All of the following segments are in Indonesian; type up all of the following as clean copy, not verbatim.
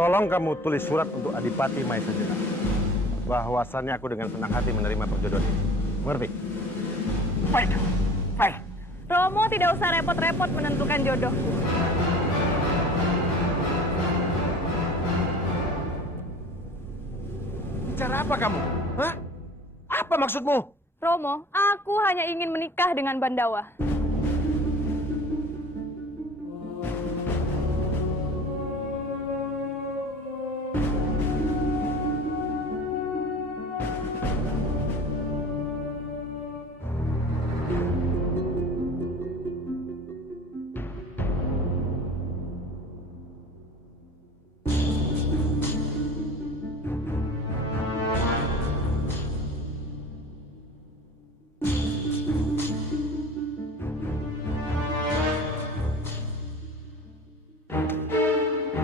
Tolong kamu tulis surat untuk Adipati Maesejana. Bahwasannya aku dengan senang hati menerima perjodohan ini. Mengerti? Baik, baik. Romo tidak usah repot-repot menentukan jodohku. Bicara apa kamu? Hah? Apa maksudmu? Romo, aku hanya ingin menikah dengan Bandawa.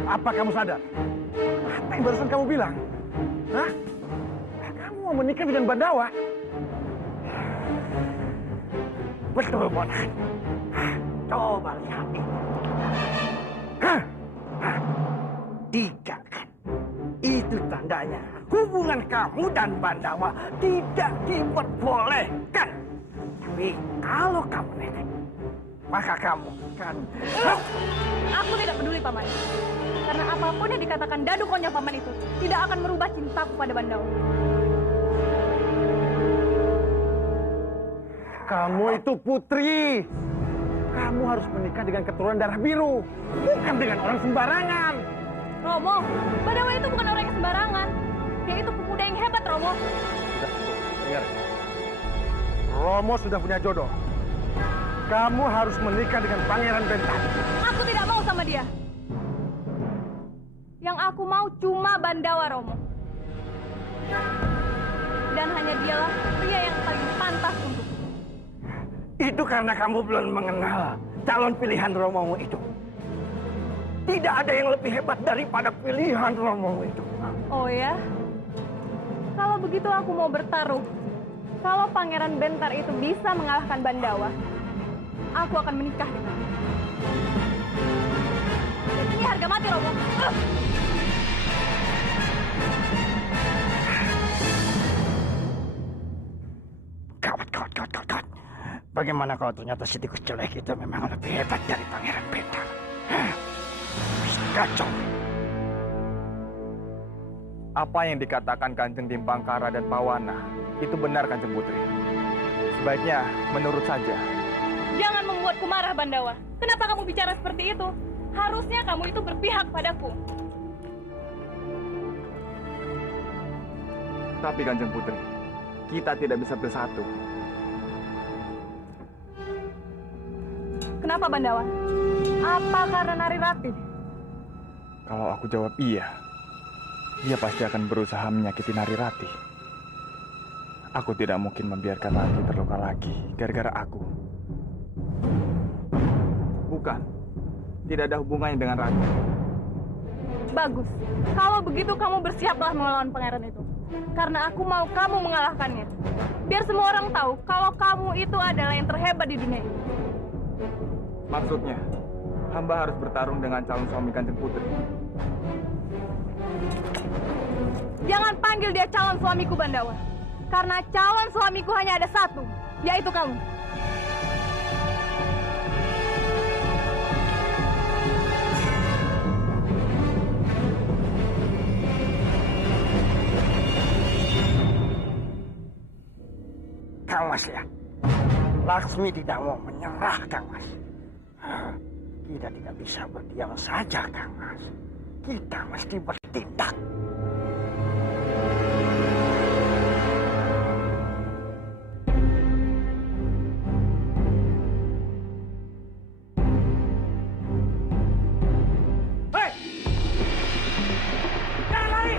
Apa kamu sadar? Apa yang barusan kamu bilang? Hah? Kamu mau menikah dengan Bandawa? Betul, Bonan. Coba lihat ini. Hah? Hah? Tidak kan? Itu tandanya hubungan kamu dan Bandawa tidak diperbolehkan. Tapi kalau kamu nenek, maka kamu kan... Aku tidak peduli, Paman. Karena apapun yang dikatakan dadu konyol Paman itu tidak akan merubah cintaku pada Bandawa. Kamu itu putri. Kamu harus menikah dengan keturunan darah biru. Bukan dengan orang sembarangan. Romo, Bandawa itu bukan orang yang sembarangan. Dia itu pemuda yang hebat, Romo. Sudah, dengar. Romo sudah punya jodoh. Kamu harus menikah dengan Pangeran Bentar. Aku tidak mau sama dia. Yang aku mau cuma Bandawa, Romo. Dan hanya dialah pria yang paling pantas untukku. Itu karena kamu belum mengenal calon pilihan Romomu itu. Tidak ada yang lebih hebat daripada pilihan Romomu itu. Oh ya? Kalau begitu aku mau bertaruh. Kalau Pangeran Bentar itu bisa mengalahkan Bandawa, aku akan menikah dengannya. Ini harga mati, Romo. Gawat. Bagaimana kalau ternyata si tikus jelek itu memang lebih hebat dari Pangeran Bentar? Bisa kacau. Apa yang dikatakan Kanjeng Timpangkara dan Pawana itu benar, Kanjeng Putri. Sebaiknya menurut saja. Jangan membuatku marah, Bandawa. Kenapa kamu bicara seperti itu? Harusnya kamu itu berpihak padaku. Tapi Kanjeng Putri, kita tidak bisa bersatu. Kenapa, Bandawa? Apa karena Nari Rati? Kalau aku jawab iya, dia pasti akan berusaha menyakiti Nari Rati. Aku tidak mungkin membiarkan Rati terluka lagi gara-gara aku. Bukan, tidak ada hubungannya dengan Rati. Bagus. Kalau begitu kamu bersiaplah melawan pangeran itu. Karena aku mau kamu mengalahkannya. Biar semua orang tahu kalau kamu itu adalah yang terhebat di dunia ini. Maksudnya, hamba harus bertarung dengan calon suami Kanjeng Putri. Jangan panggil dia calon suamiku, Bandawa. Karena calon suamiku hanya ada satu, yaitu kamu. Kang Mas lihat, Laksmi tidak mau menyerah, Kang Mas. Kita tidak bisa berdiam saja, Kang Mas. Kita mesti bertindak. Hei! Jangan lari!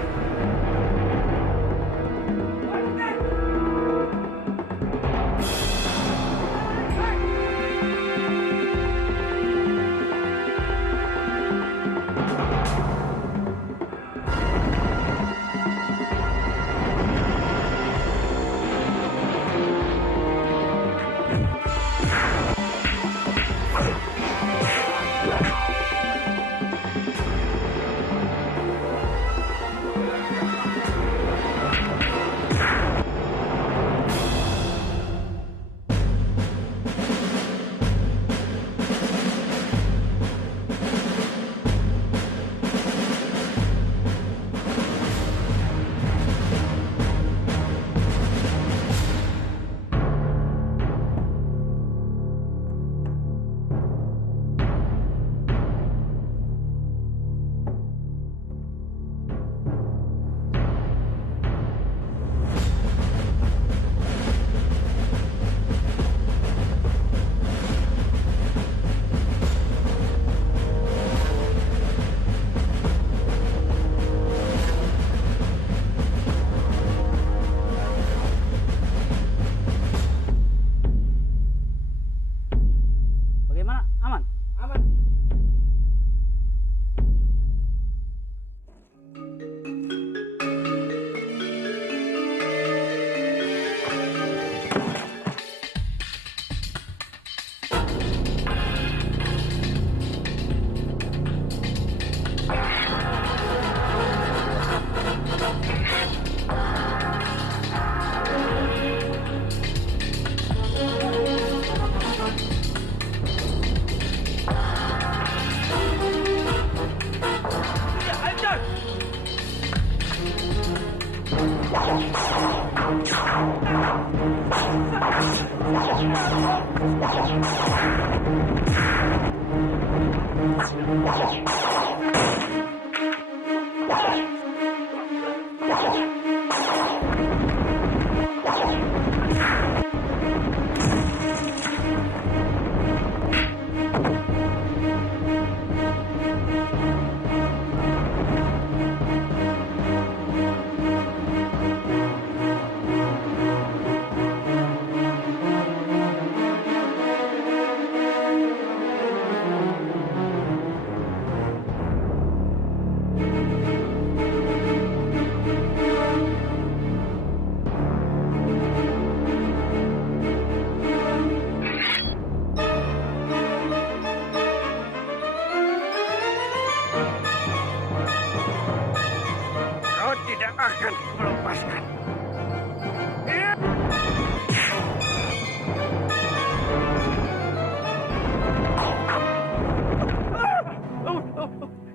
Kau tidak akan kulepaskan.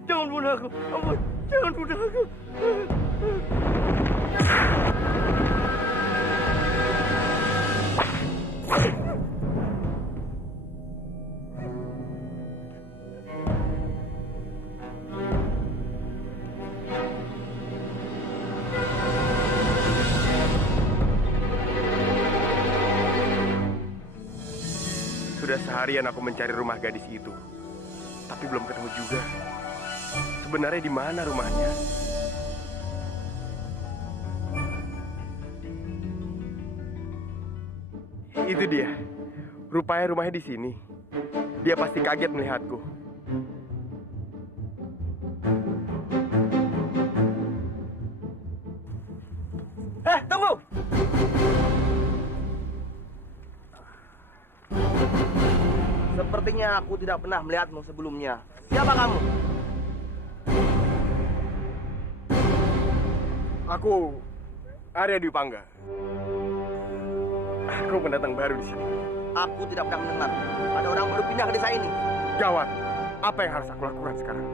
Jangan bunuh aku. Ampun, jangan bunuh aku. Sudah seharian aku mencari rumah gadis itu, tapi belum ketemu juga. Sebenarnya di mana rumahnya? Itu dia. Rupanya rumahnya di sini. Dia pasti kaget melihatku. Tunggu! Sepertinya aku tidak pernah melihatmu sebelumnya. Siapa kamu? Aku Arya Dwi Pangga. Aku pendatang baru di sini. Aku tidak pernah mendengar ada orang baru pindah ke desa ini. Gawat. Apa yang harus aku lakukan sekarang?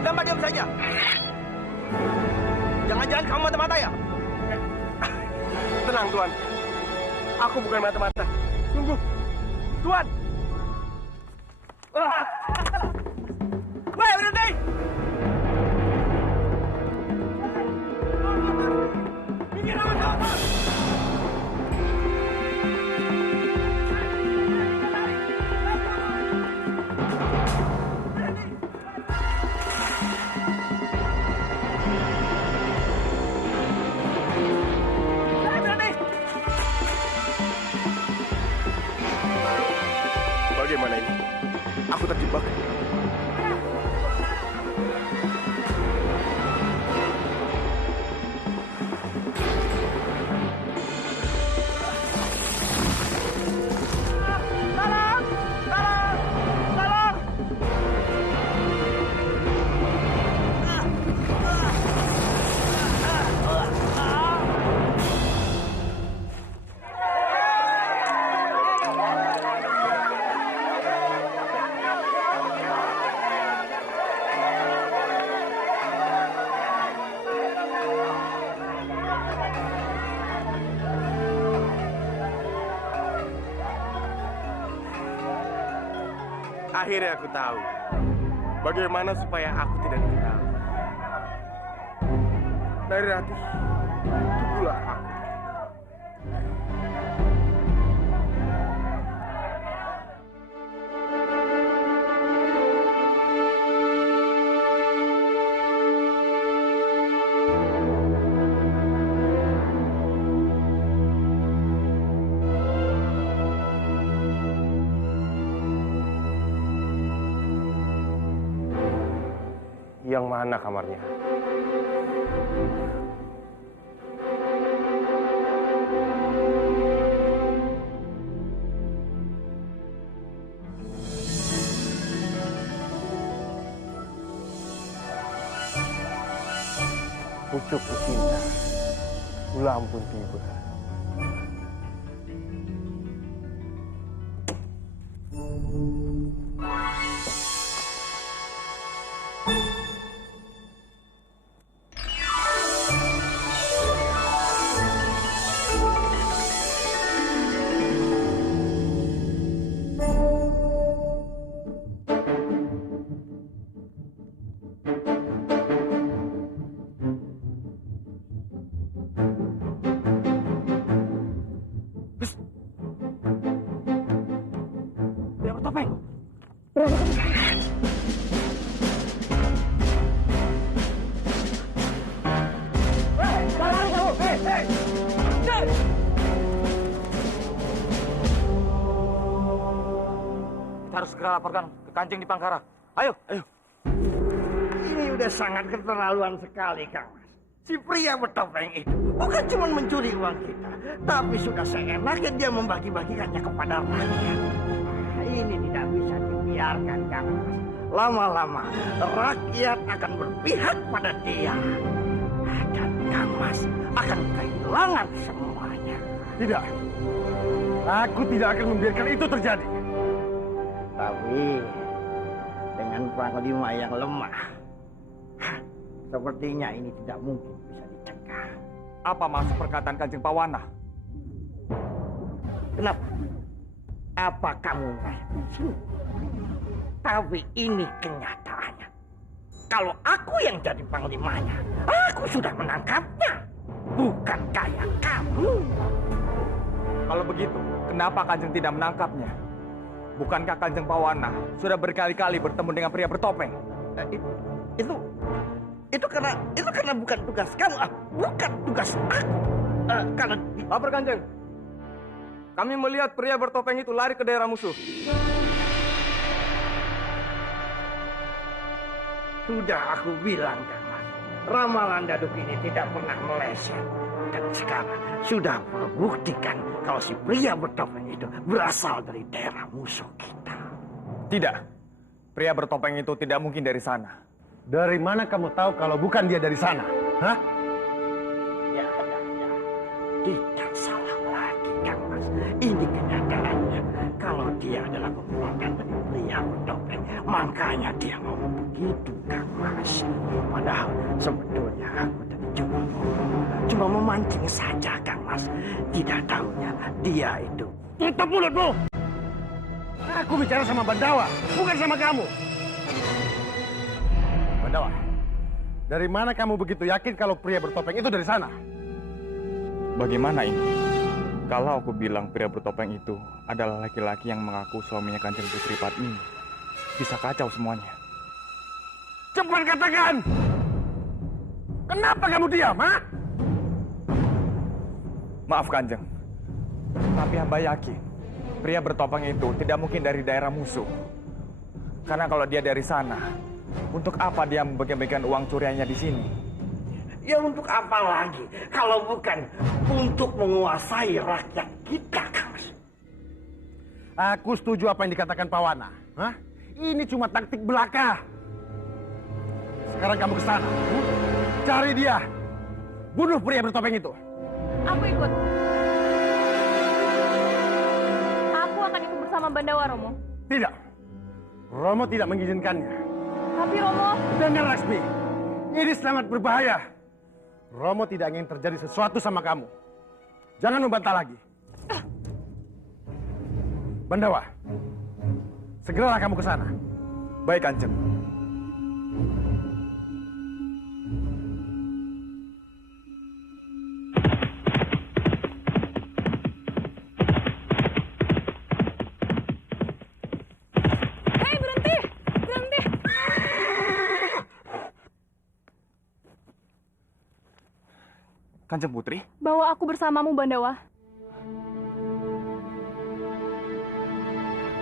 Kenapa diam saja? Jangan-jangan kamu mata-mata ya? Tenang, Tuan. Aku bukan mata-mata. Sungguh. Tuan! Woi, berhenti! Minggir, awas! Bagaimana ini? Aku terjebak. Akhirnya aku tahu bagaimana supaya aku tidak dikenal. Dari Ratih, tunggulah aku. Yang mana kamarnya? Pucuk cinta, ulang pun tiba. harus segera laporkan ke Kanjeng di Pangkara. Ayo. Ini udah sangat keterlaluan sekali, Kang Mas. Si pria bertopeng itu bukan cuma mencuri uang kita, tapi sudah seenaknya dia membagi-bagikannya kepada rakyat. Ini tidak bisa dibiarkan, Kang Mas. Lama-lama rakyat akan berpihak pada dia. Dan Kang Mas akan kehilangan semuanya. Tidak. Aku tidak akan membiarkan itu terjadi. Tapi dengan panglima yang lemah, sepertinya ini tidak mungkin bisa dicegah. Apa maksud perkataan Kanjeng Pawana? Kenapa? Apa kamu merasa sini? Tapi ini kenyataannya. Kalau aku yang jadi panglimanya, aku sudah menangkapnya. Bukan kayak kamu. Kalau begitu, kenapa Kanjeng tidak menangkapnya? Bukankah Kanjeng Pawana sudah berkali-kali bertemu dengan pria bertopeng? Itu karena bukan tugas kamu, bukan tugas aku. Karena Lapor Kanjeng. Kami melihat pria bertopeng itu lari ke daerah musuh. sudah aku bilang, Kang Mas, ramalan Daduk ini tidak pernah meleset. Dan sekarang sudah membuktikan kalau si pria bertopeng itu berasal dari daerah musuh kita. Tidak. Pria bertopeng itu tidak mungkin dari sana. Dari mana kamu tahu kalau bukan dia dari sana? Hah? Ya. Tidak salah lagi, Kang Mas. Ini kenyataannya. Kalau dia adalah keponakan dari pria bertopeng, makanya dia ngomong begitu, Kang Mas. Padahal sebetulnya aku tadi cuma memancing saja, Kang Mas. Tidak tahunya dia itu. Tutup mulutmu! Aku bicara sama Bandawa, bukan sama kamu. Bandawa, dari mana kamu begitu yakin kalau pria bertopeng itu dari sana? Bagaimana ini? Kalau aku bilang pria bertopeng itu adalah laki-laki yang mengaku suaminya Kanjeng Putri Padmini, bisa kacau semuanya. Cepat katakan! Kenapa kamu diam, ha? Maaf Kanjeng, tapi hamba yakin pria bertopeng itu tidak mungkin dari daerah musuh. Karena kalau dia dari sana, untuk apa dia membagi-bagikan uang curiannya di sini? Ya untuk apa lagi kalau bukan untuk menguasai rakyat kita, Kang Mas? Aku setuju apa yang dikatakan Pawana. Hah? Ini cuma taktik belaka. Sekarang kamu ke sana. Cari dia. Bunuh pria bertopeng itu. Aku ikut. Aku akan ikut bersama Bandawa, Romo. Tidak. Romo tidak mengizinkannya. Tapi Romo... Dengar, Laksmi. Ini sangat berbahaya. Romo tidak ingin terjadi sesuatu sama kamu. Jangan membantah lagi. Bandawa, segeralah kamu ke sana. Baik Kanjeng. Hei, berhenti! Berhenti! Kanjeng Putri? Bawa aku bersamamu, Bandawa.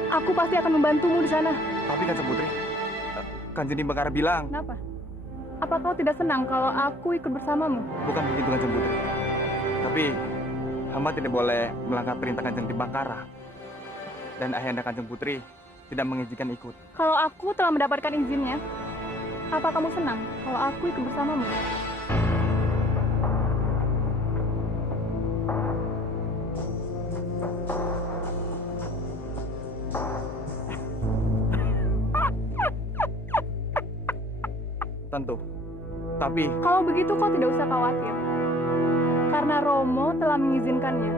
Aku pasti akan membantumu di sana. Tapi Kanjeng Putri, Kanjeng Nimbakara bilang... Kenapa? Apa kau tidak senang kalau aku ikut bersamamu? Bukan begitu Kanjeng Putri. Tapi hamba tidak boleh melanggar perintah Kanjeng Nimbakara. Dan ayahanda Kanjeng Putri tidak mengizinkan ikut. Kalau aku telah mendapatkan izinnya, apa kamu senang kalau aku ikut bersamamu? Tentu. Tapi... Kalau begitu kau tidak usah khawatir. Karena Romo telah mengizinkannya.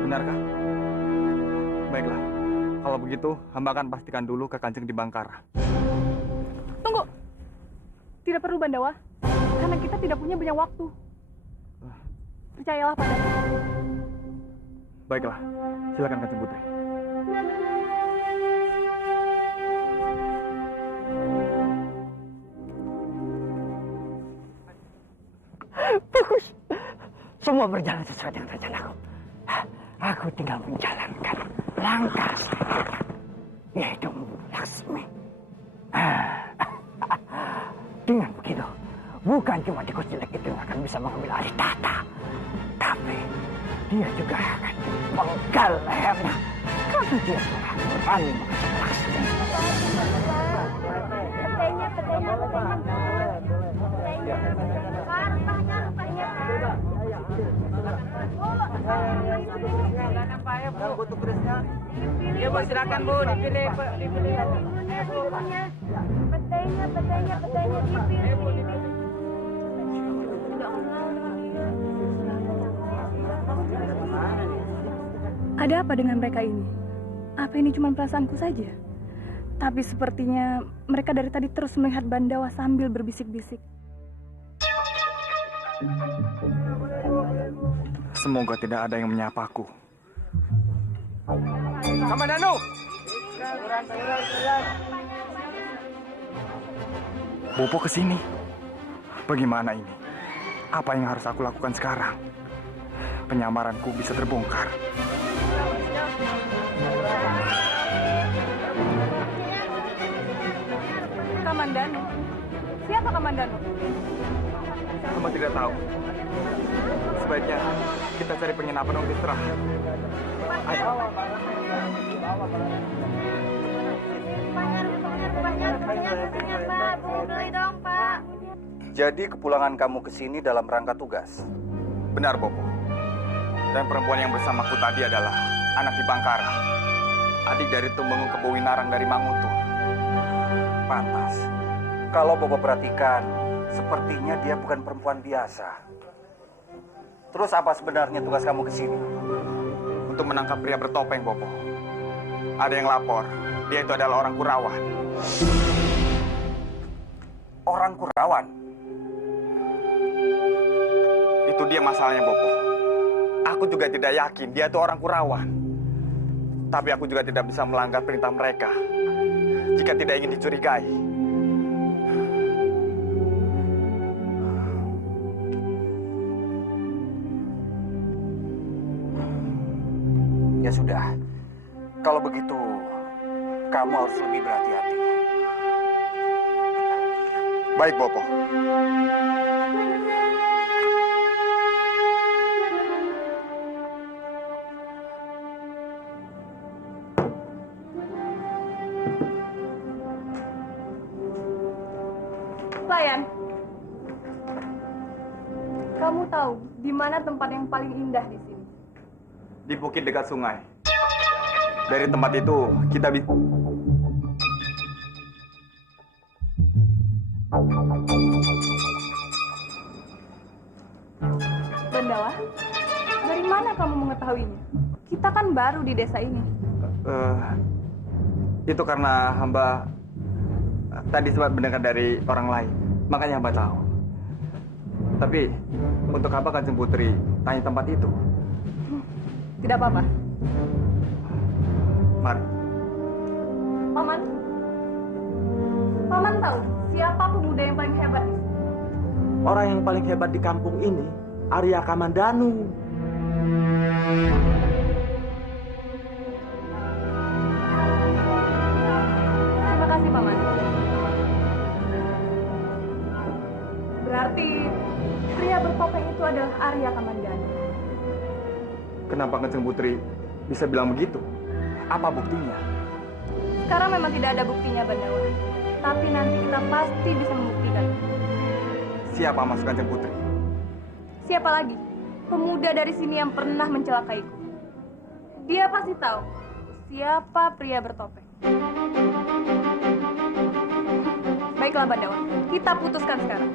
Benarkah? Baiklah. Kalau begitu, hamba akan pastikan dulu ke Kanjeng Nimbakara. Tunggu. Tidak perlu, Bandawa. Karena kita tidak punya banyak waktu. Percayalah padaku. Baiklah. Silakan Kanjeng Putri. Bagus. Semua berjalan sesuai dengan rencanaku. Aku tinggal menjalankan langkah selanjutnya. yaitu membunuh Laksmi. Dengan begitu, bukan cuma tikus jelek itu yang akan bisa mengambil alih tahta, tapi dia juga akan dipenggal lehernya karena dia telah berani mengancam Laksmi. Ya Bu, silakan Bu, dipilih. Petainya dipilih. Ada apa dengan mereka ini? Apa ini cuma perasaanku saja? Tapi sepertinya mereka dari tadi terus melihat Bandawa sambil berbisik-bisik. Semoga tidak ada yang menyapaku. Kamandanu! Bopo kesini. Bagaimana ini? Apa yang harus aku lakukan sekarang? Penyamaranku bisa terbongkar. Kamandanu? Siapa Kamandanu? Hamba tidak tahu. Sebaiknya kita cari penginapan untuk istirahat. Ayo. Jadi kepulangan kamu ke sini dalam rangka tugas? Benar, Bopo. Dan perempuan yang bersamaku tadi adalah anak di Bangkara, adik dari Tumbengung Kebowinarang dari Mangutur. Pantas. Kalau Bobo perhatikan, sepertinya dia bukan perempuan biasa. Terus apa sebenarnya tugas kamu ke sini? Untuk menangkap pria bertopeng, Bopo. Ada yang lapor, dia itu adalah orang Kurawan. Orang Kurawan? Itu dia masalahnya, Bopo. Aku juga tidak yakin dia itu orang Kurawan. Tapi aku juga tidak bisa melanggar perintah mereka jika tidak ingin dicurigai. Ya sudah, kalau begitu kamu harus lebih berhati-hati. Baik, Bopo. Pelayan, kamu tahu di mana tempat yang paling indah di sini? Di bukit dekat sungai. Dari tempat itu kita bisa... Bandawa, dari mana kamu mengetahuinya? Kita kan baru di desa ini. Itu karena hamba tadi sempat mendengar dari orang lain, makanya hamba tahu. Tapi untuk apa Kanjeng Putri tanya tempat itu? Tidak apa-apa. Mari. Paman? Paman tahu siapa pemuda yang paling hebat di sini? Orang yang paling hebat di kampung ini, Arya Kamandanu. Terima kasih, Paman. Berarti pria bertopeng itu adalah Arya Kamandanu. Kenapa Kanjeng Putri bisa bilang begitu? Apa buktinya? Sekarang memang tidak ada buktinya, Bandawa. Tapi nanti kita pasti bisa membuktikan. Siapa maksud Kanjeng Putri? Siapa lagi? Pemuda dari sini yang pernah mencelakaiku. Dia pasti tahu siapa pria bertopeng. Baiklah, Bandawa. Kita putuskan sekarang.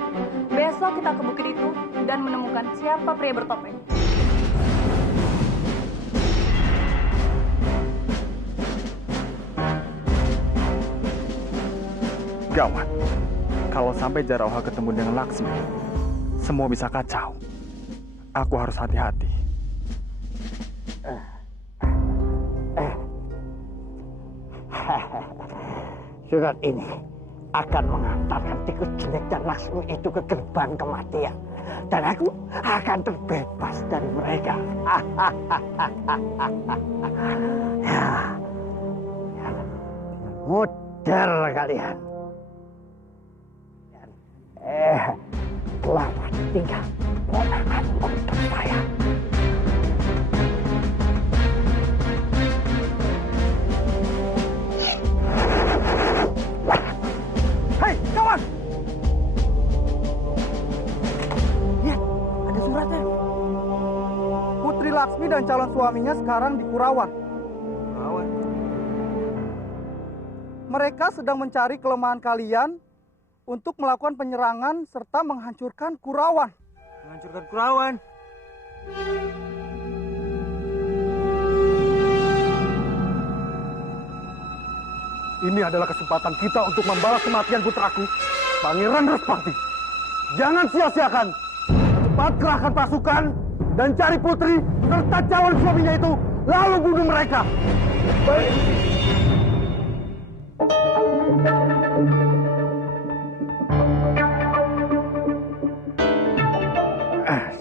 Besok kita ke bukit itu dan menemukan siapa pria bertopeng. Gawat. Kalau sampai Jaraoha ketemu dengan Laksmi, semua bisa kacau. Aku harus hati-hati. Surat ini akan mengantarkan tikus jelek dan Laksmi itu ke gerbang kematian. Dan aku akan terbebas dari mereka. Muter kalian. Selamat tinggal ponakanku tersayang. Hei, kawan! Lihat, ada suratnya. Putri Laksmi dan calon suaminya sekarang di Kurawan. Mereka sedang mencari kelemahan kalian untuk melakukan penyerangan serta menghancurkan Kurawan. Menghancurkan Kurawan. Ini adalah kesempatan kita untuk membalas kematian putraku, Pangeran Respati. Jangan sia-siakan. Cepat kerahkan pasukan dan cari putri serta calon suaminya itu, lalu bunuh mereka. Baik.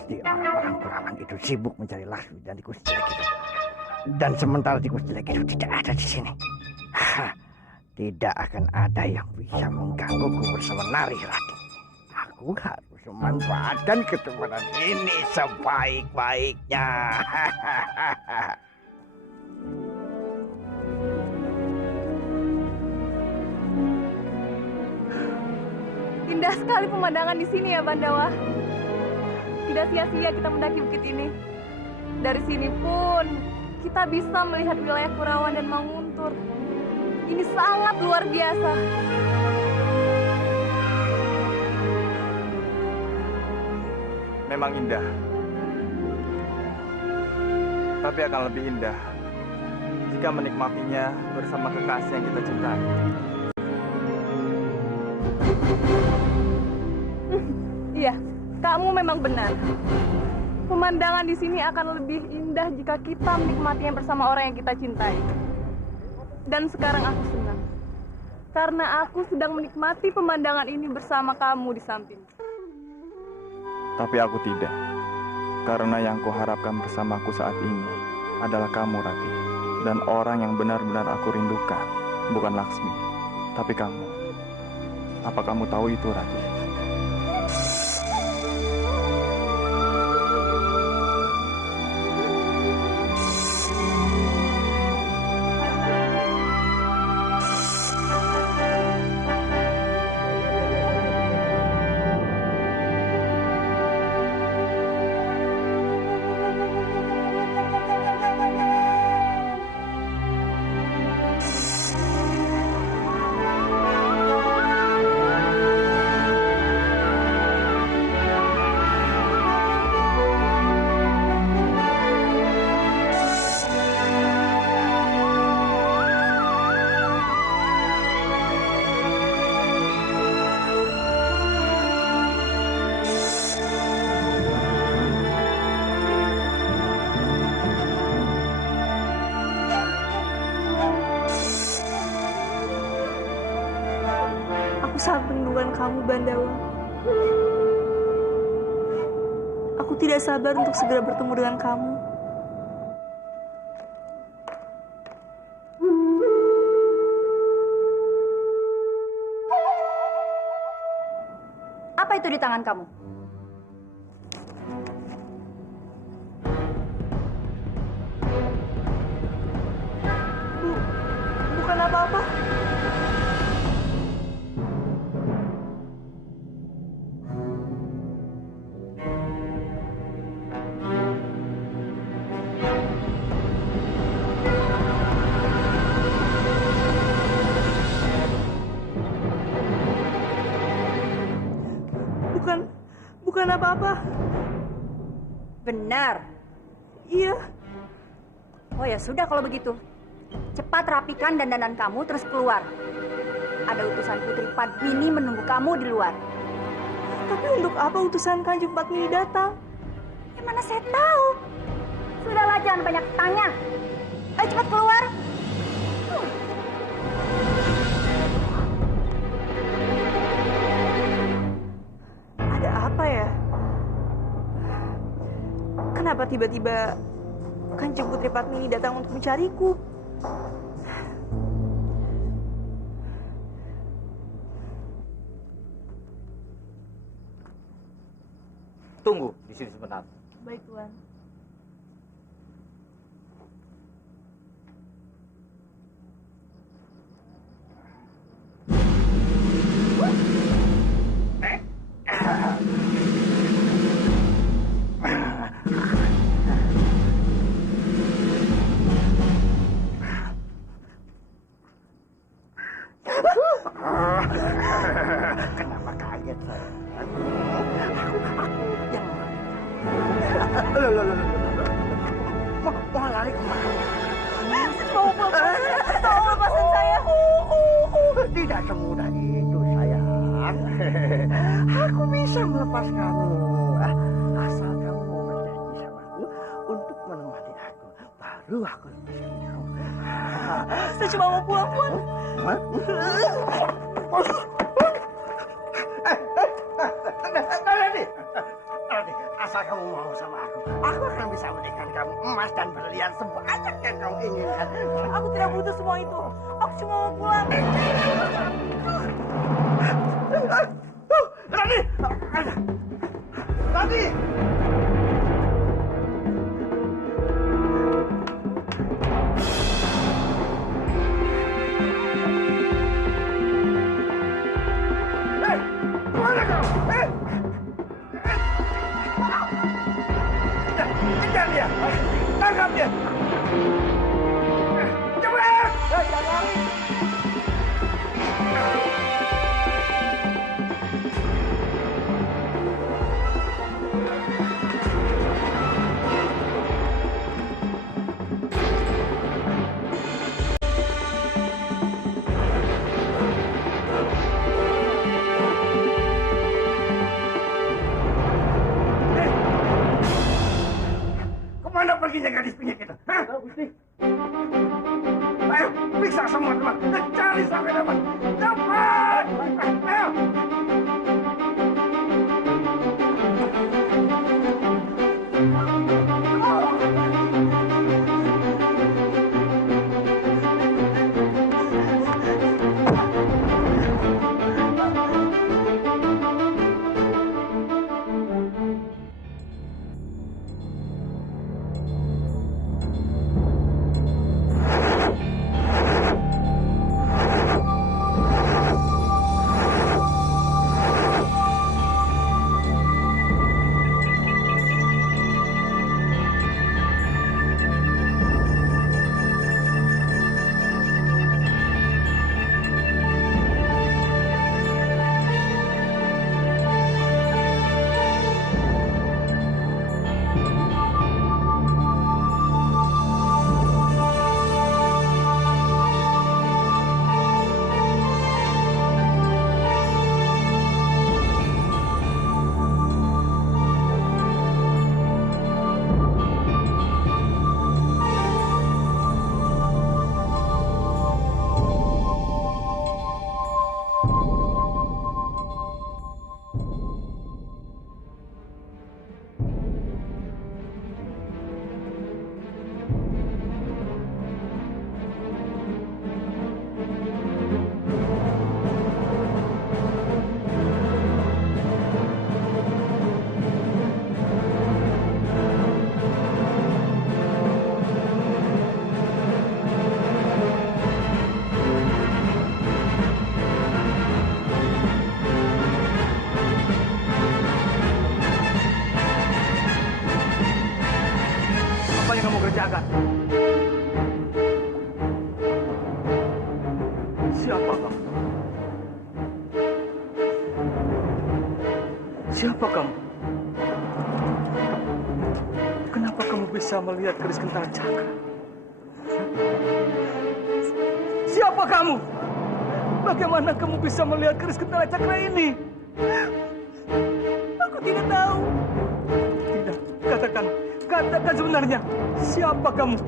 Si orang-orang Kurawan itu sibuk mencari Laksmi dan tikus jelek itu. Dan sementara tikus jelek itu tidak ada di sini, tidak akan ada yang bisa menggangguku bersama Nari Rati. Aku harus memanfaatkan kesempatan ini sebaik-baiknya. Indah sekali pemandangan di sini ya, Pandawa. Tidak sia-sia kita mendaki bukit ini. Dari sini pun kita bisa melihat wilayah Kurawan dan Manguntur. Ini sangat luar biasa. Memang indah. Tapi akan lebih indah jika menikmatinya bersama kekasih yang kita cintai. Iya, kamu memang benar. Pemandangan di sini akan lebih indah jika kita menikmatinya bersama orang yang kita cintai. Dan sekarang aku senang. Karena aku sedang menikmati pemandangan ini bersama kamu di samping. Tapi aku tidak. Karena yang kuharapkan bersamaku saat ini adalah kamu, Rati. Dan orang yang benar-benar aku rindukan bukan Laksmi, tapi kamu. Apa kamu tahu itu, Rati? Aku sangat merindukan kamu, Bandawa. Aku tidak sabar untuk segera bertemu dengan kamu. Apa itu di tangan kamu? Bukan apa-apa. Bukan apa-apa. Benar. Iya. Oh ya sudah kalau begitu. Cepat rapikan dandanan kamu terus keluar. Ada utusan Putri Padmini menunggu kamu di luar. Tapi untuk apa utusan Kanjeng Padmini datang? Ya mana saya tahu. Sudahlah, jangan banyak tanya. Ayo cepat keluar. Ada apa ya? Kenapa tiba-tiba Kanjeng Putri Padmini datang untuk mencariku? tunggu di sini sebentar. Baik, Tuan. Kenapa kaget saya? Aku yang loh. Mau lari kemana? Tolong lepasin saya. Tidak semudah itu, sayang. Aku bisa melepaskanmu. Asal kamu mau berjanji sama aku untuk menemani aku. Baru aku lepaskan kamu. Saya cuma mau pulang, Tuan. Nanti, asal kamu mau sama aku akan bisa berikan kamu emas dan berlian sebanyak yang kamu inginkan. Aku tidak butuh semua itu. Aku cuma mau pulang. Rani! Kemana kau? Kejar dia! Tangkap dia! Cepat! Jangan lari! Kemana perginya gadis pinjek itu? Hah? Ayo, periksa semua teman. Cari sampai dapat. Dapat! Ayo! Apa yang kamu kerjakan? Siapa kamu? Siapa kamu? Kenapa kamu bisa melihat keris Kentara Cakra? Siapa kamu? Bagaimana kamu bisa melihat keris Kentara Cakra ini? Aku tidak tahu. Tidak, katakan sebenarnya. Siapa kamu?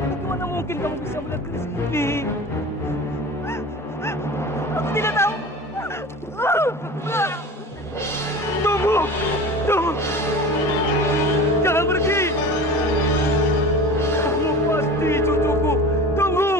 Bagaimana mungkin kamu bisa melihat keris ini? Aku tidak tahu. Tunggu! Jangan pergi! Kamu pasti cucuku. Tunggu!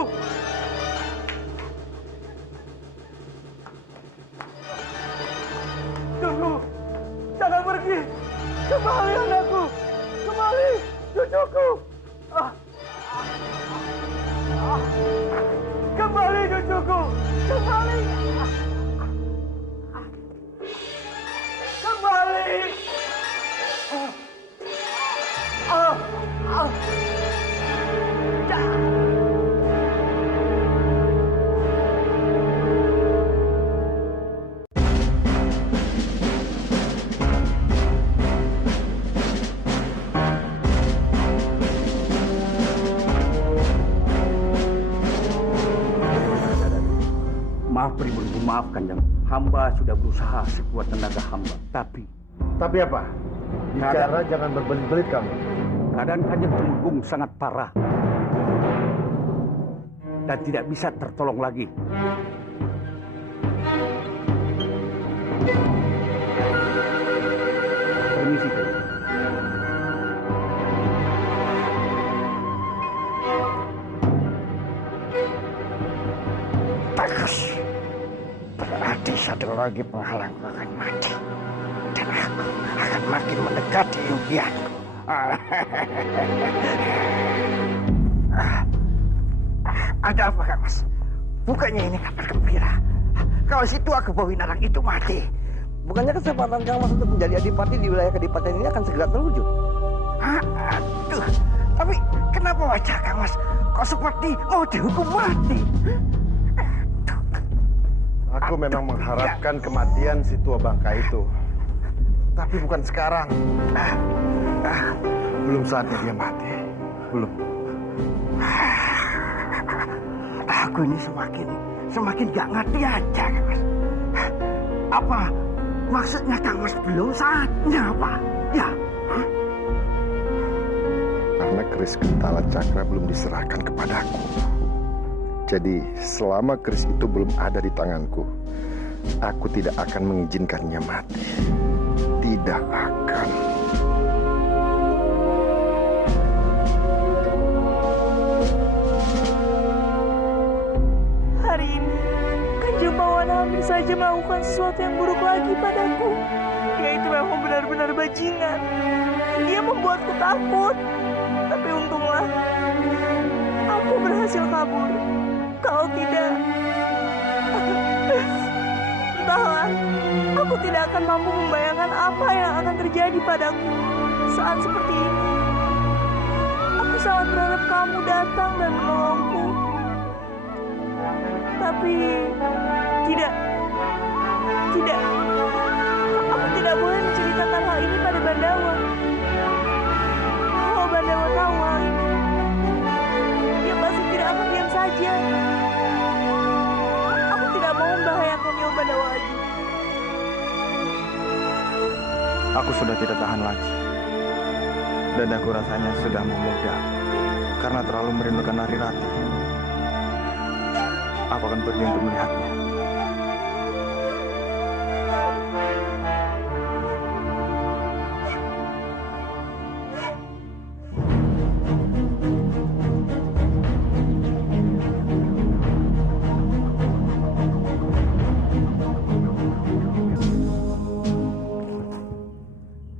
Maaf Kanjeng, hamba sudah berusaha sekuat tenaga hamba. Tapi apa? Bicara jangan berbelit-belit kamu. Keadaan Kanjeng Tumenggung sangat parah. Dan tidak bisa tertolong lagi. Permisi. Bagus. Berarti satu lagi penghalangku akan mati. Dan aku akan makin mendekati impianku. Ada apa, Kang Mas? Bukannya ini kabar gembira. Kalau si tua Kebawinarang itu mati. Bukannya kesempatan Kang Mas untuk menjadi adipati di wilayah kadipaten ini akan segera terwujud? Aduh, tapi kenapa wajah Kang Mas kok seperti mau dihukum mati? Aku memang mengharapkan kematian si tua bangka itu. Tapi bukan sekarang. Belum saatnya dia mati. Belum. Aku ini semakin gak ngerti aja, Kang Mas. Apa maksudnya Kang Mas belum saatnya, apa? Ya. Karena keris Kentala Cakra belum diserahkan kepadaku. Jadi selama keris itu belum ada di tanganku, aku tidak akan mengizinkannya mati. Tidak akan. Hari ini, Kanjeng Pawana hampir saja melakukan sesuatu yang buruk lagi padaku. Yaitu memang benar-benar bajingan. Dia membuatku takut. Tapi untunglah, aku berhasil kabur. Kalau tidak, entahlah, aku tidak akan mampu membayangkan apa yang akan terjadi padaku saat seperti ini. Aku sangat berharap kamu datang dan menolongku. Tapi tidak. Aku tidak boleh menceritakan hal ini pada Bandawa. Kalau Bandawa tahu hal ini, dia pasti tidak akan diam saja. Aku tidak mau membahayakan nyawa Bandawa lagi. Aku sudah tidak tahan lagi. Dadaku rasanya sudah memugar karena terlalu merindukan Nari Rati. Aku akan pergi untuk melihatnya.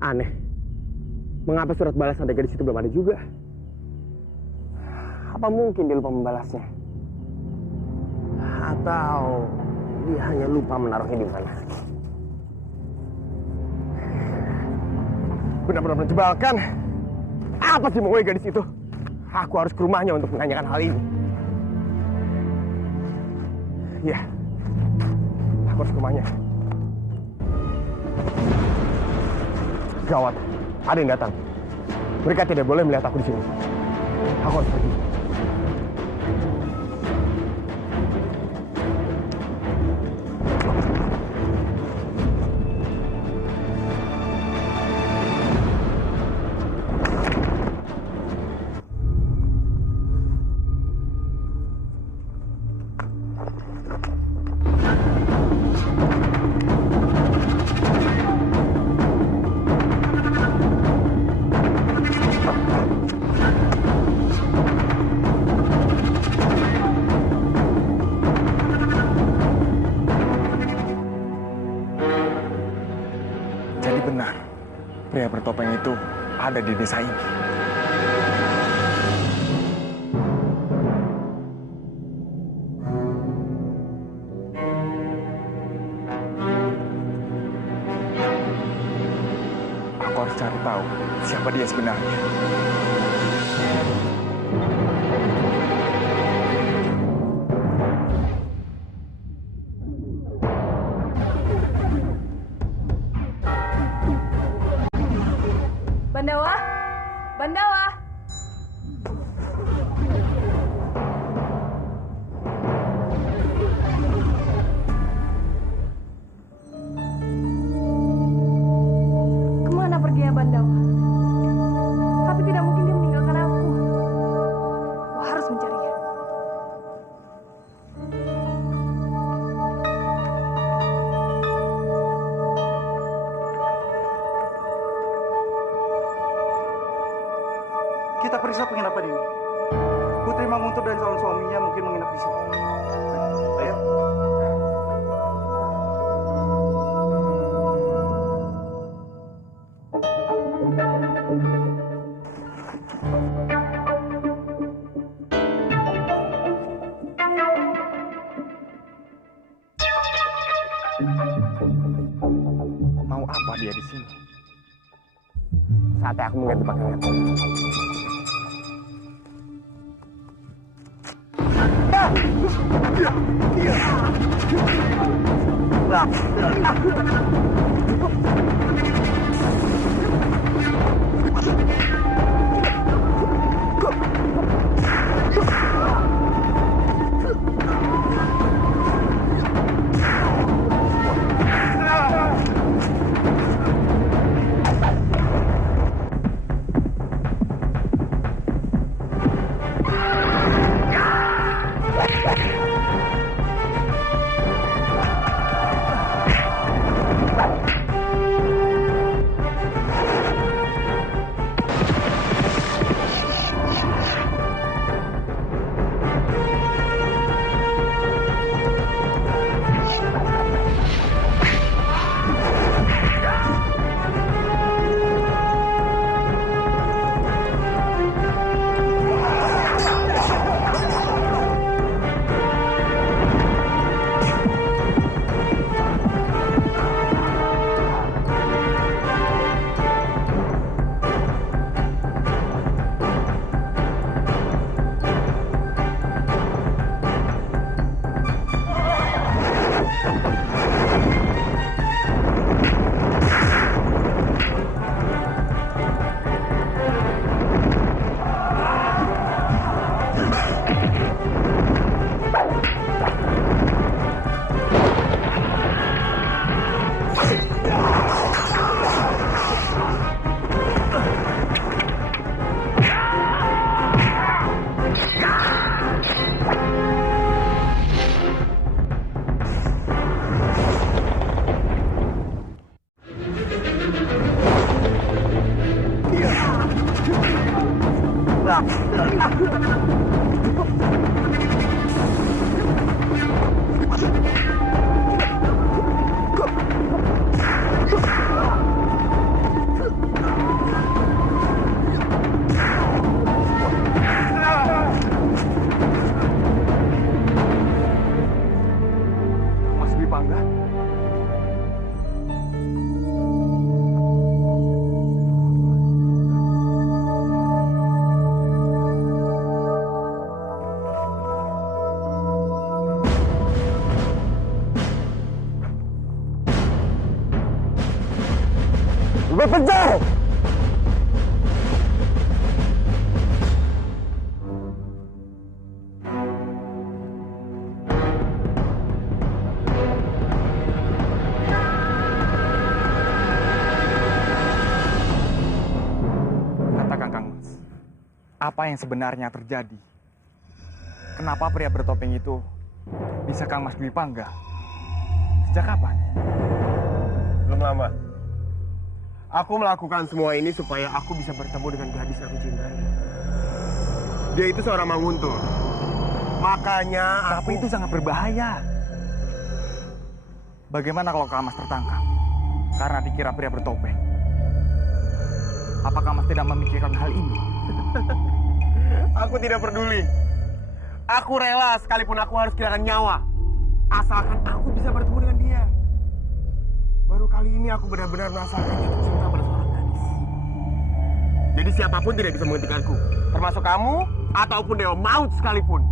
Aneh. Mengapa surat balasan dari gadis itu belum ada juga? Apa mungkin dia lupa membalasnya? Atau dia hanya lupa menaruhnya di mana? Benar-benar menjebalkan. Apa sih mau gadis itu? Aku harus ke rumahnya untuk menanyakan hal ini. Iya, aku harus ke rumahnya. Gawat, ada yang datang. Mereka tidak boleh melihat aku di sini. Aku harus pergi. Pria bertopeng itu ada di desa ini. Aku harus cari tahu siapa dia sebenarnya. Bandawa! Kita periksa penginapan ini. Putri Manguntur dan calon suaminya mungkin menginap di sini. Ayo. Mau apa dia di sini? Saatnya aku mengganti pakaian. Mas Dwi Pangga? Berpencar! Katakan Kang Mas, apa yang sebenarnya terjadi? Kenapa pria bertopeng itu bisa Kang Mas Dwi Pangga? Sejak kapan? Belum lama. Aku melakukan semua ini supaya aku bisa bertemu dengan gadis yang aku cintai. Dia itu seorang Manguntur. Makanya Tapi itu sangat berbahaya. Bagaimana kalau Kang Mas tertangkap karena dikira pria bertopeng? Apakah Mas tidak memikirkan hal ini? aku tidak peduli. Aku rela sekalipun aku harus kehilangan nyawa. Asalkan aku bisa bertemu dengan dia. Baru kali ini aku benar-benar merasakan jatuh cinta pada seorang gadis. Jadi siapapun tidak bisa menghentikanku. Termasuk kamu ataupun Dewa Maut sekalipun.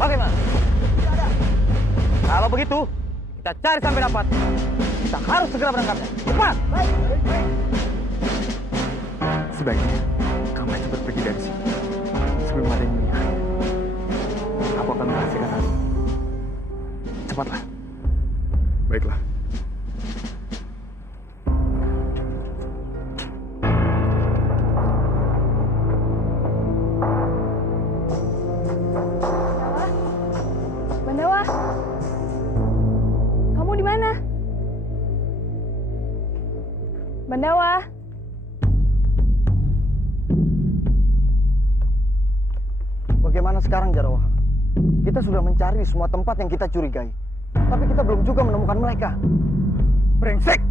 Bagaimana? Tidak ada. Kalau begitu, kita cari sampai dapat. Kita harus segera berangkatnya. Cepat! Baik. Sebaiknya Kang Mas cepat pergi dari sini sebelum ada yang melihat. Aku akan merahasiakan hal ini. Cepatlah. Baiklah. Bandawa, kamu di mana? Bandawa. Bagaimana sekarang, Jarawa? Kita sudah mencari di semua tempat yang kita curigai. Tapi kita belum juga menemukan mereka. Brengsek!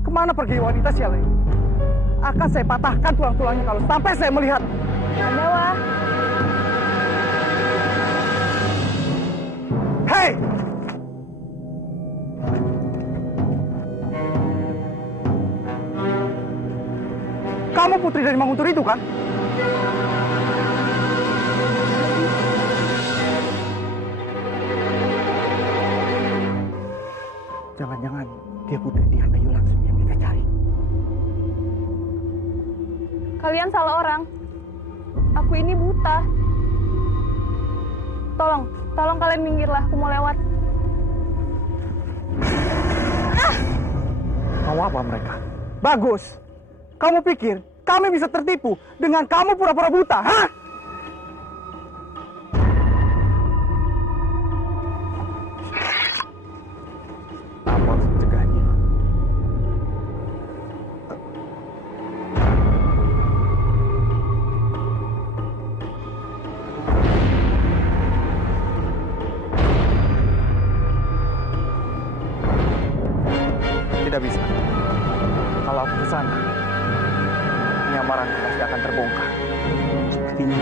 Kemana pergi wanita sial ini? Akan saya patahkan tulang-tulangnya kalau sampai saya melihat. Bandawa. Hei! Kamu putri dari Manguntur itu kan? Jangan-jangan dia putri Dian Ayu Laksmi yang kita cari. Kalian salah orang. Aku ini buta. Tolong kalian minggirlah, aku mau lewat. Mau apa mereka? Bagus. Kamu pikir kami bisa tertipu dengan kamu pura-pura buta, hah? Apa harus mencegahnya? Tidak bisa. Kalau aku ke sana, penyamaranku pasti akan terbongkar. Sepertinya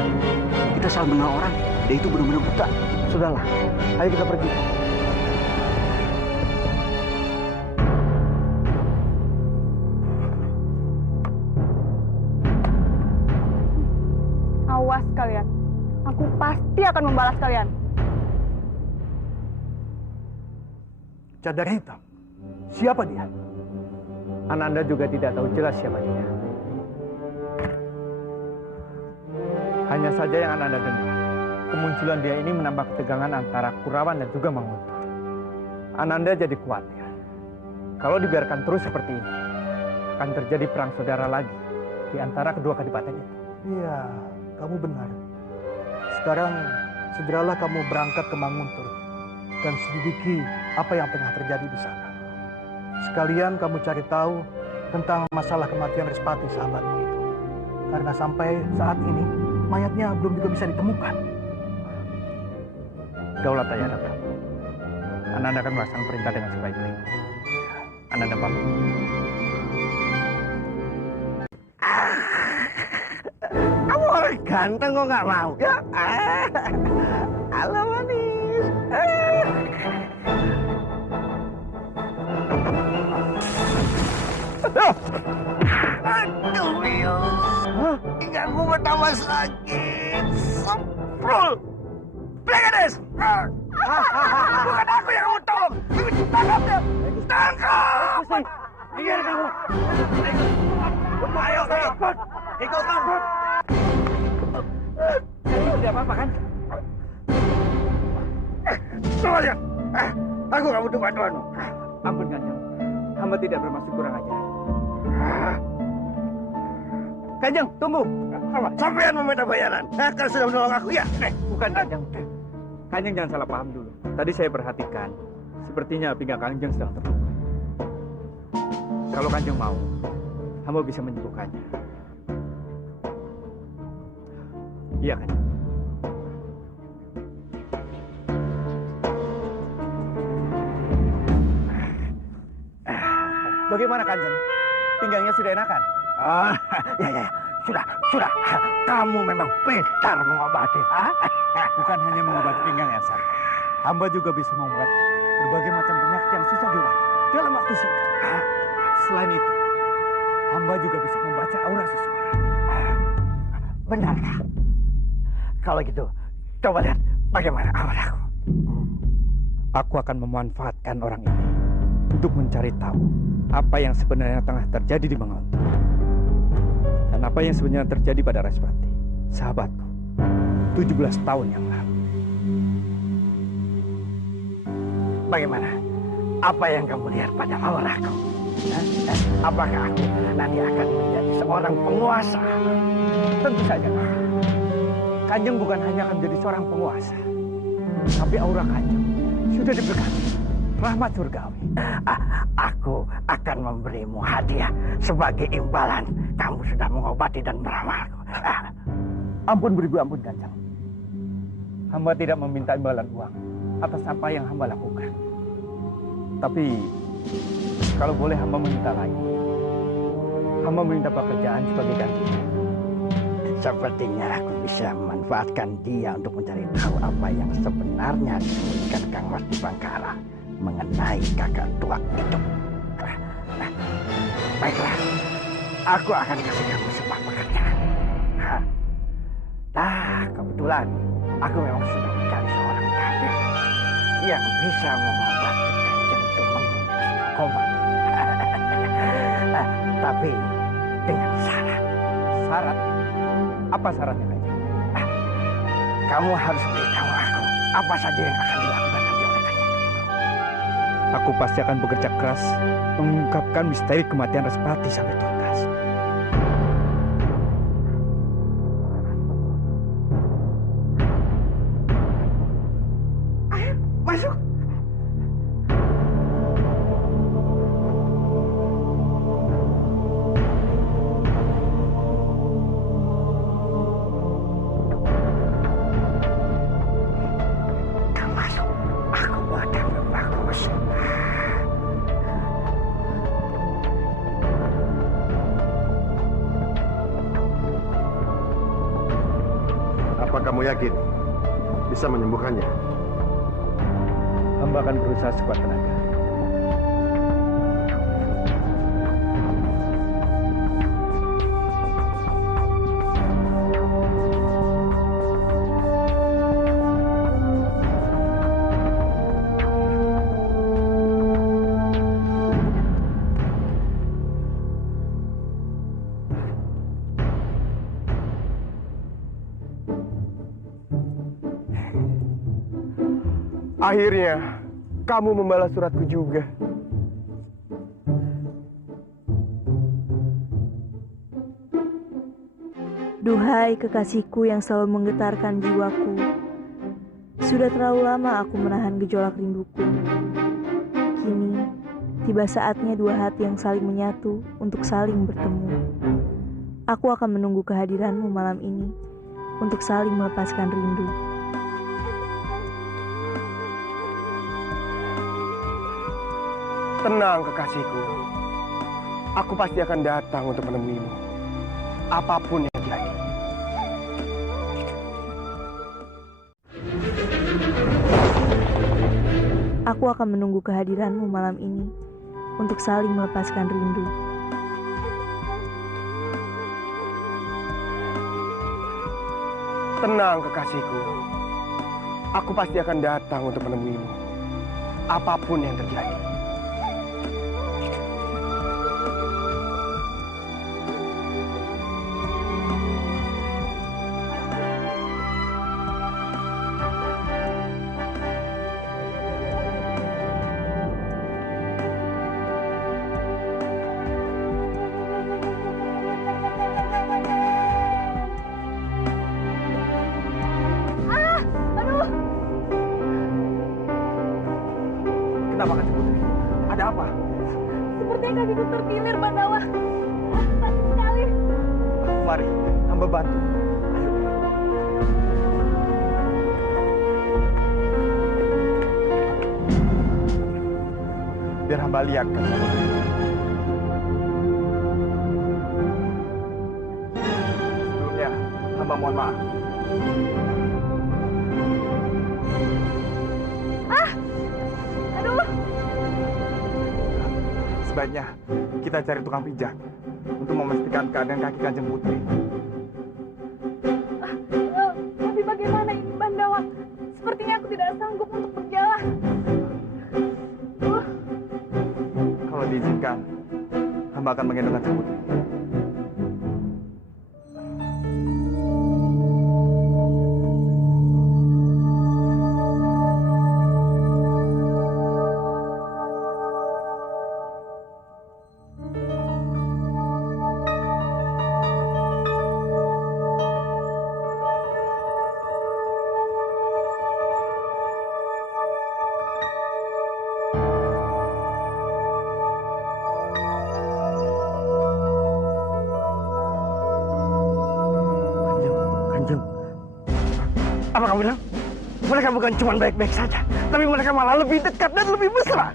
kita salah mengenal orang. Dia itu benar-benar buta. Sudahlah, ayo kita pergi. Awas kalian. Aku pasti akan membalas kalian. Cadar hitam. Siapa dia? Ananda juga tidak tahu jelas siapa dia. Hanya saja yang Ananda dengar, kemunculan dia ini menambah ketegangan antara Kurawan dan juga Manguntur. Ananda jadi khawatir. Kalau dibiarkan terus seperti ini, akan terjadi perang saudara lagi di antara kedua kadipaten itu. Iya, kamu benar. Sekarang segeralah kamu berangkat ke Manguntur dan selidiki apa yang tengah terjadi di sana. Sekalian kamu cari tahu tentang masalah kematian Respati sahabatmu itu. Karena sampai saat ini mayatnya belum juga bisa ditemukan. Daulat Ayahanda Prabu. Ananda akan melaksanakan perintah dengan sebaik-baiknya. Ananda pamit. Kamu orang ganteng kok nggak mau ya? Halo manis. Aduh, Mio. Ganggu bertambah sakit. Semprul. Plegades. Bukan aku yang mau tolong. Tangkap dia. Tangkap. Biar kamu. Ayo, ikut. Ikut kamu. Tidak apa-apa kan? Tunggu aja. Aku nggak butuh bantuanmu. Ampun Kanjeng, hamba tidak bermaksud kurang ajar. Kanjeng, tunggu. Sampean meminta bayaran. Kalau sudah menolong aku, ya. Bukan Kanjeng. Kanjeng jangan salah paham dulu. Tadi saya perhatikan, sepertinya pinggang Kanjeng sedang terluka. Kalau Kanjeng mau, hamba bisa menyembuhkannya. Iya Kanjeng. Bagaimana Kanjeng? Pinggangnya sudah enakan? Ya. Sudah. Kamu memang pintar mengobati. Bukan hanya mengobati pinggang Esa, hamba juga bisa mengobati berbagai macam penyakit yang susah diobati dalam waktu singkat. Selain itu, hamba juga bisa membaca aura seseorang. Benarkah? Kalau gitu, coba lihat bagaimana auraku. Aku akan memanfaatkan orang ini untuk mencari tahu apa yang sebenarnya tengah terjadi di Manguntur. Dan apa yang sebenarnya terjadi pada Respati, sahabatku, 17 tahun yang lalu. Bagaimana? Apa yang kamu lihat pada auraku? Apakah aku nanti akan menjadi seorang penguasa? Tentu saja. Kanjeng bukan hanya akan menjadi seorang penguasa, tapi aura Kanjeng sudah diberkati rahmat surgawi. akan memberimu hadiah sebagai imbalan. Kamu sudah mengobati dan meramalku. Ampun beribu, ampun Kanjeng. Hamba tidak meminta imbalan uang atas apa yang hamba lakukan. Tapi kalau boleh hamba meminta lain. Hamba meminta pekerjaan sebagai gantinya. Sepertinya aku bisa memanfaatkan dia untuk mencari tahu apa yang sebenarnya disembunyikan Kang Mas di Bangkara mengenai kakak tua itu. Baiklah, aku akan kasih kamu sebuah pekerjaan. Kebetulan aku memang sedang mencari seorang tabib yang bisa mengobati Kanjeng Tumeng koma. Tapi dengan syarat. Syarat? Apa syaratnya, Kanjeng? Kamu harus beritahu aku apa saja yang akan dilakukan nanti oleh Kanjeng Tumeng. Aku pasti akan bekerja keras mengungkapkan misteri kematian Respati sampai tuntas. Ayo, masuk. Kamu masuk. Aku buat yang bagus. Apa kamu yakin bisa menyembuhkannya? Hamba akan berusaha sekuat tenaga. Akhirnya, kamu membalas suratku juga. Duhai kekasihku yang selalu menggetarkan jiwaku, sudah terlalu lama aku menahan gejolak rinduku. Kini, tiba saatnya dua hati yang saling menyatu untuk saling bertemu. Aku akan menunggu kehadiranmu malam ini untuk saling melepaskan rindu. Tenang kekasihku, aku pasti akan datang untuk menemuimu. Apapun yang terjadi. Aku akan menunggu kehadiranmu malam ini untuk saling melepaskan rindu. Tenang kekasihku, aku pasti akan datang untuk menemuimu. Apapun yang terjadi. Kenapa Kanjeng Putri? Ada apa? Sepertinya kakiku terkilir, Pandawa. Sakit sekali. Mari, hamba bantu. Ayo. Biar hamba lihat kan. Sebelumnya, hamba mohon maaf. Sebaiknya kita cari tukang pijat untuk memastikan keadaan kaki Kanjeng Putri. Tapi bagaimana ini, Pandawa? Sepertinya aku tidak sanggup untuk berjalan. Kalau diizinkan, hamba akan menggendong Kanjeng Putri. Apa kamu bilang? Mereka bukan cuma baik-baik saja, tapi mereka malah lebih dekat dan lebih mesra.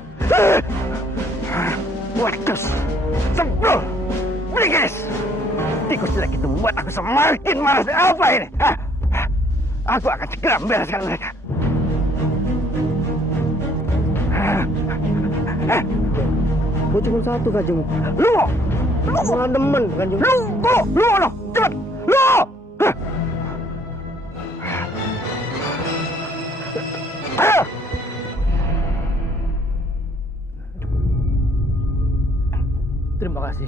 Waduh, sebel, bringis. Tikus jelek itu membuat aku semakin malas. Apa ini? Aku akan segera membereskan mereka. Gue cuma satu, Kanjeng. Lu Malah demen, Kanjeng. Lu, cepat, lu. Ayo. Terima kasih.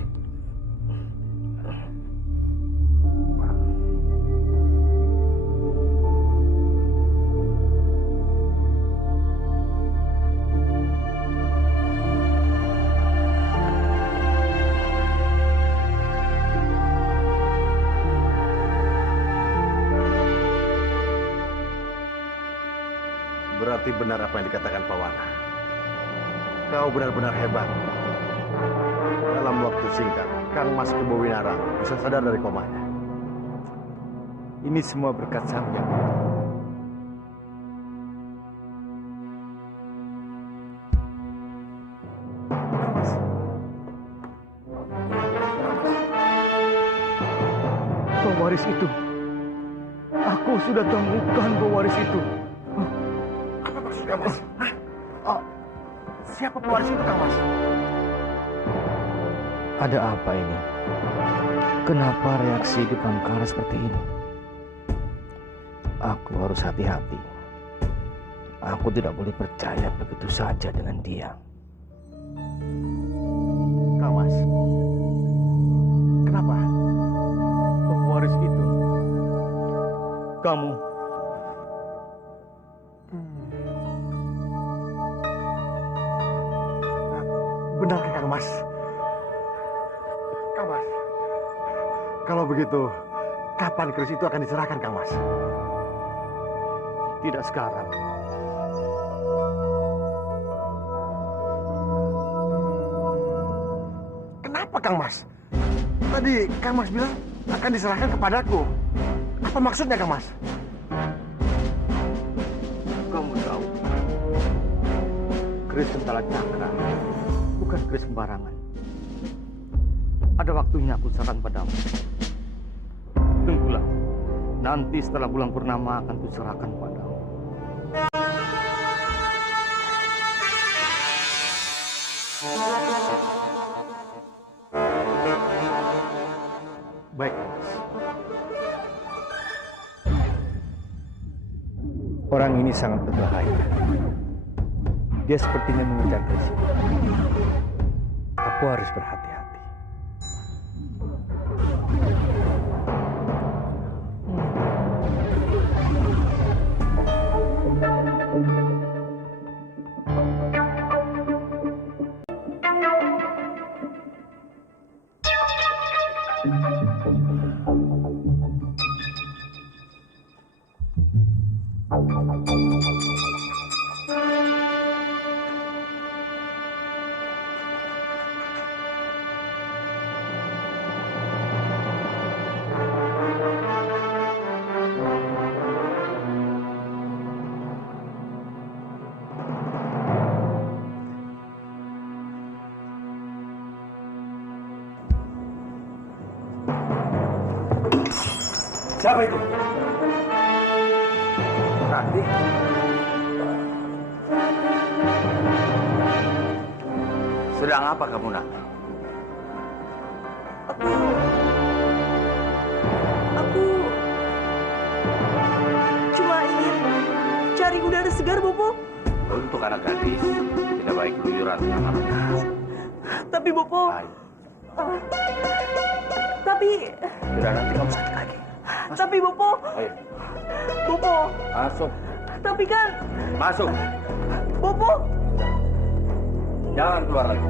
Berarti benar apa yang dikatakan Pak Wana. Kau benar-benar hebat. Dalam waktu singkat, Kang Mas Kebowinarang bisa sadar dari komanya. Ini semua berkat Sang Hyang. Pewaris itu. Aku sudah temukan pewaris itu. Apa maksudnya, Mas? Siapa pewaris itu, Kang Mas? Ada apa ini? Kenapa reaksi di Bangkara seperti ini? Aku harus hati-hati. Aku tidak boleh percaya begitu saja dengan dia. Kang Mas, kenapa? Pewaris itu. Kamu. Benarkah Kang Mas? Kang Mas, kalau begitu, kapan keris itu akan diserahkan, Kang Mas? Tidak sekarang. Kenapa, Kang Mas? Tadi Kang Mas bilang akan diserahkan kepadaku. Apa maksudnya, Kang Mas? Kamu tahu, keris Sentala Cakra bukan keris sembarangan. Ada waktunya aku serahkan padamu. Tunggulah, nanti setelah bulan purnama akan kuserahkan padamu. Baik, Mas. Orang ini sangat berbahaya. Dia sepertinya mengejar keris. Aku harus berhati-hati. Siapa itu? Ranti? Sedang apa kamu, Nak? Aku cuma ingin cari udara segar, Bopo. Untuk anak gadis, tidak baik keluyuran kemana-mana. Tapi Bopo, tapi Sudah, nanti kamu sakit lagi. tapi Bopo, Ayo, Bopo, masuk. tapi kan Masuk. Bopo. Jangan keluar lagi.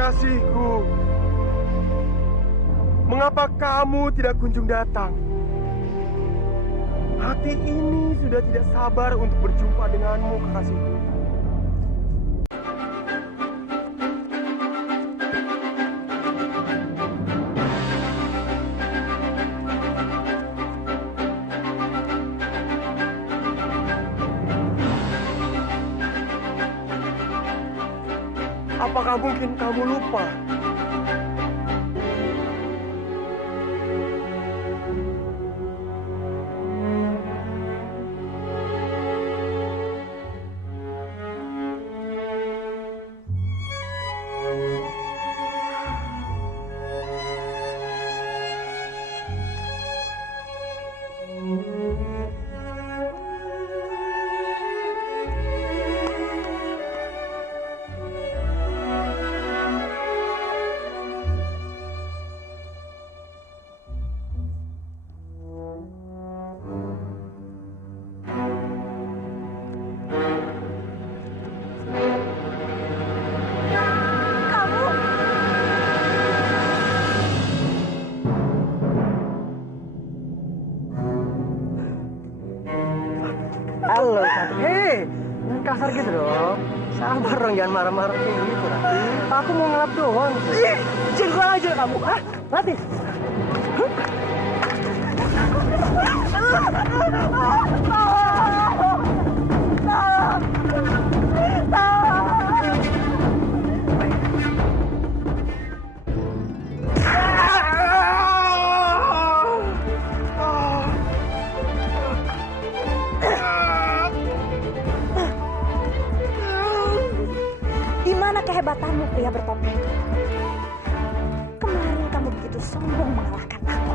Kekasihku, mengapa kamu tidak kunjung datang? Hati ini sudah tidak sabar untuk berjumpa denganmu, kekasihku. Apakah mungkin kamu lupa? Halo, hei, jangan kasar gitu dong. Sabar dong, jangan marah-marah kayak gitu. Aku mau ngelap doang. Ih, jengkol aja kamu, ah, mati. Kehebatanmu, pria bertopeng. Kemarin kamu begitu sombong mengalahkan aku.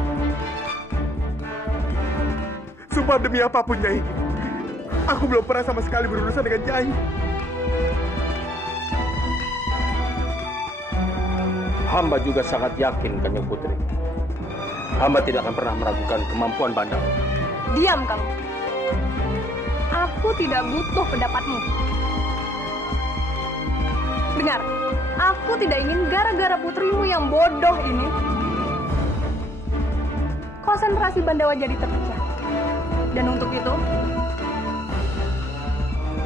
Sumpah demi apapun, Nyai. Aku belum pernah sama sekali berurusan dengan Nyai. Hamba juga sangat yakin, Kanjeng Putri. Hamba tidak akan pernah meragukan kemampuan Bandar. Diam kamu. Aku tidak butuh pendapatmu. Dengar, aku tidak ingin gara-gara putrimu yang bodoh ini konsentrasi Bandawa jadi terpecah. Dan untuk itu,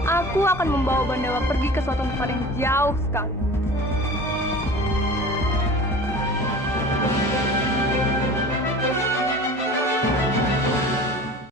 aku akan membawa Bandawa pergi ke suatu tempat yang jauh sekali.